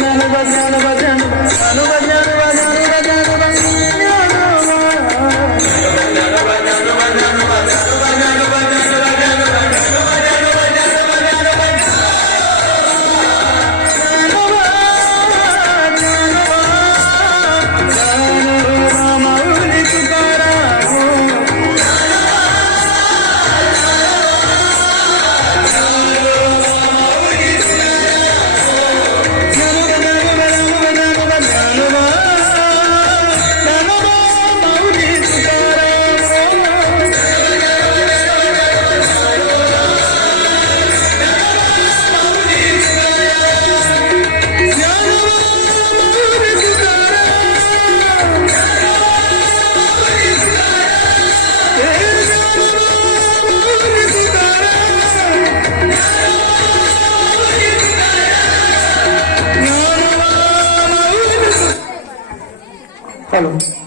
జనువ జనువ జనువ జనువ జనువ జనువ Hello.